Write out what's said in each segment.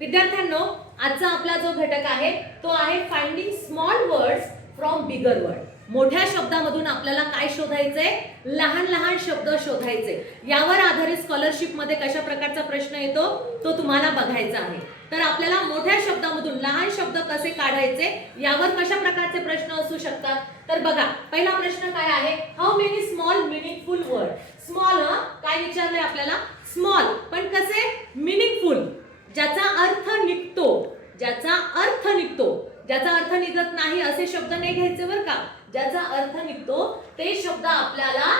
विद्यार्थ्यांनो, आजचा आपला जो घटक आहे तो आहे finding small words from bigger word. मोठ्या शब्दामधून आपल्याला काय शोधायचंय? लहान लहान शब्द शोधायचे. यावर आधारित स्कॉलरशिप मध्ये कशा प्रकारचा प्रश्न येतो तो तुम्हाला बघायचा आहे. तर आपल्याला मोठ्या शब्दामधून लहान शब्द कसे काढायचे यावर कशा प्रकारचे प्रश्न असू शकतात. तर बघा, पहिला प्रश्न काय आहे? How many small meaningful word. Small काय विचारलंय आपल्याला? स्मॉल पण कसे? मिनिंगफुल, ज्याचा अर्थ निघतो, ज्याचा अर्थ निघतो. ज्याचा अर्थ निघत नाही असे शब्द नाही घ्यायचे बरं का. ज्याचा अर्थ निघतो ते शब्द आपल्याला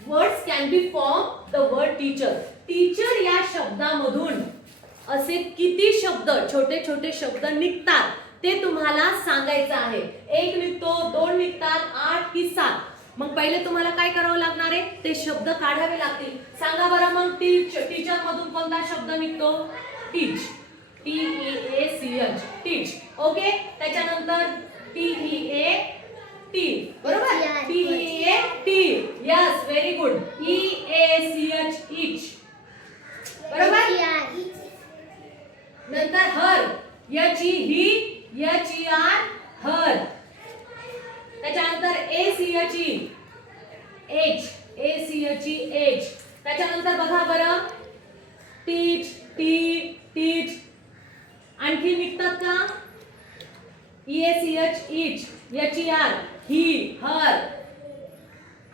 words can be form the word teacher. Teacher या शब्दामधून असे किती शब्द, छोटे छोटे शब्द निघतात ते तुम्हाला सांगायचं आहे. एक निघतो, दोन निघतात, 8 की 7. मग पहिले तुम्हाला काय करावं लागणार आहे? ते शब्द काढावे लागतील. सांगा बरं मग टीचर मधून कोणता शब्द निघतो? टीच. TEACH. टीच. ओके. त्याच्यानंतर TEAT. बरोबर? TEAT. Yes, very good. EACH. इच. बरोबर? नंतर हर. ही. HER. हर. त्याच्यानंतर ACHE. ACHE. त्याच्यानंतर बघा बरं, टीच, टीच. आणखी निघतात का? EACH. इच. HER. ही. हर.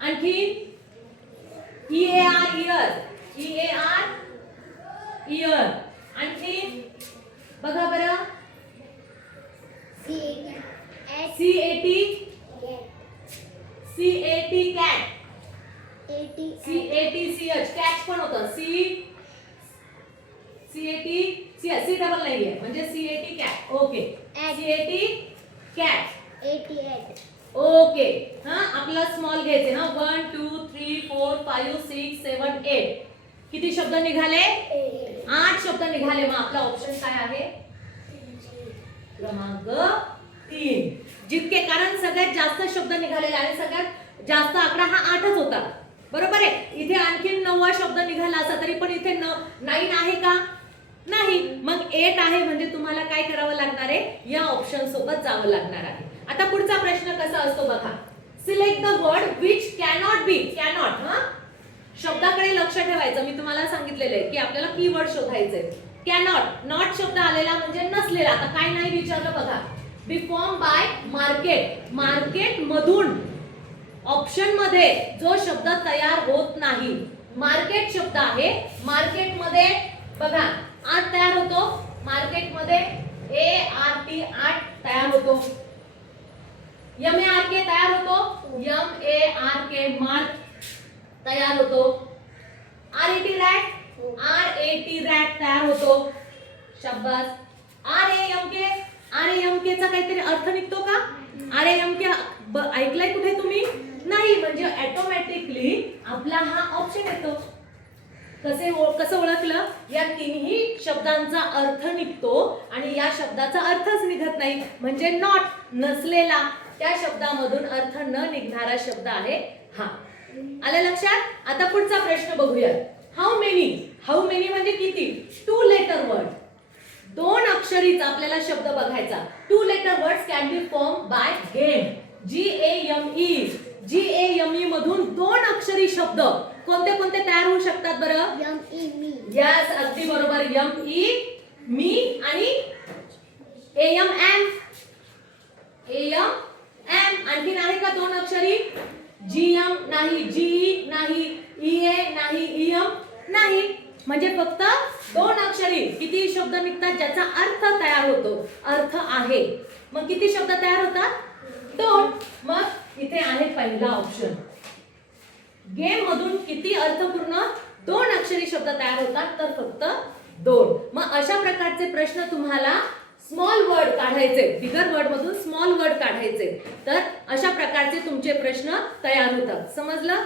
आणखी EAR. इयर. EAR. इयर. आणखी बघा बरं, CAT. कॅट. CATCH. कॅच पण होतं. C डबल नाहीये म्हणजे CAT cat. Okay. CAT cat. 88. Okay. आपला स्मॉल घ्यायचे. 1 2 3 4 5 6 7 8. किती शब्द निघाले? 8 शब्द निघाले. मग आपला ऑप्शन काय आहे? क्रमांक 3. जितके, कारण सगळ्यात जास्त शब्द निघालेले आणि सगळ्यात जास्त आकडा हा 8च होता. बरोबर आहे. इथे आणखी 9वा शब्द निघाला असा तरी पण इथे 9 आहे का? नाही. मग 8 आहे म्हणजे तुम्हाला काय करावं लागणार आहे? या ऑप्शन सोबत जावं लागणार आहे. आता पुढचा प्रश्न कसा असतो बघा. Select the word which cannot be. Cannot. शब्दाकडे लक्ष ठेवायचं. मी तुम्हाला सांगितलेलं आहे की आपल्याला कीवर्ड शोधायचे. कॅनॉट. नॉट शब्द आलेला म्हणजे नसलेला. आता काय नाही विचारलं बघा. बी फॉर्म बाय मार्केट. मार्केट मधून ऑप्शन मध्ये जो शब्द तयार होत नाही. मार्केट शब्द आहे. मार्केट मध्ये बघा आर्ट तयार होतो. मार्केट मध्ये ART आर्ट तयार होतो. MARK तयार होतो. MARK मार्क तयार होतो. RAT rat. RAT रॅट तयार होतो. शाबास. RAMK चा काहीतरी अर्थ निघतो का? RAMK ऐकलंय कुठे तुम्ही? नाही. म्हणजे ऑटोमॅटिकली आपला हा ऑप्शन येतो. कसं ओळखलं? या तिन्ही शब्दांचा अर्थ निघतो आणि या शब्दाचा अर्थच निघत नाही म्हणजे नॉट, नसलेला. त्या शब्दामधून अर्थ न निघणारा शब्द आहे हा. आलं लक्षात? आता पुढचा प्रश्न बघूया. हाऊ मेनी म्हणजे किती? 2 लेटर वर्ड. 2 अक्षरीचा आपल्याला शब्द बघायचा. 2 letter words can be form by game. GAME मधून 2 अक्षरी शब्द कोणते कोणते तयार होऊ शकतात बरं? ME. यस, अगदी बरोबर. ME मी आणि AMM. आणखी आहे का 2 अक्षरी? GM नाही, GE नाही, EA नाही, EM नाही. म्हणजे फक्त 2 अक्षरी. किती शब्द निघतात? ज्याचा अर्थ तयार होतो. अर्थ आहे. मग किती शब्द तयार होतात? 2. मग इथे आहे पहिला ऑप्शन. गेम मधून किती अर्थपूर्ण 2 अक्षरी शब्द तयार होतात? तर फक्त 2. मग अशा प्रकारचे प्रश्न तुम्हाला स्मॉल वर्ड काढायचे. बिगर वर्ड मधून स्मॉल वर्ड काढायचे. तर अशा प्रकारचे तुमचे प्रश्न तयार होतात. समजलं?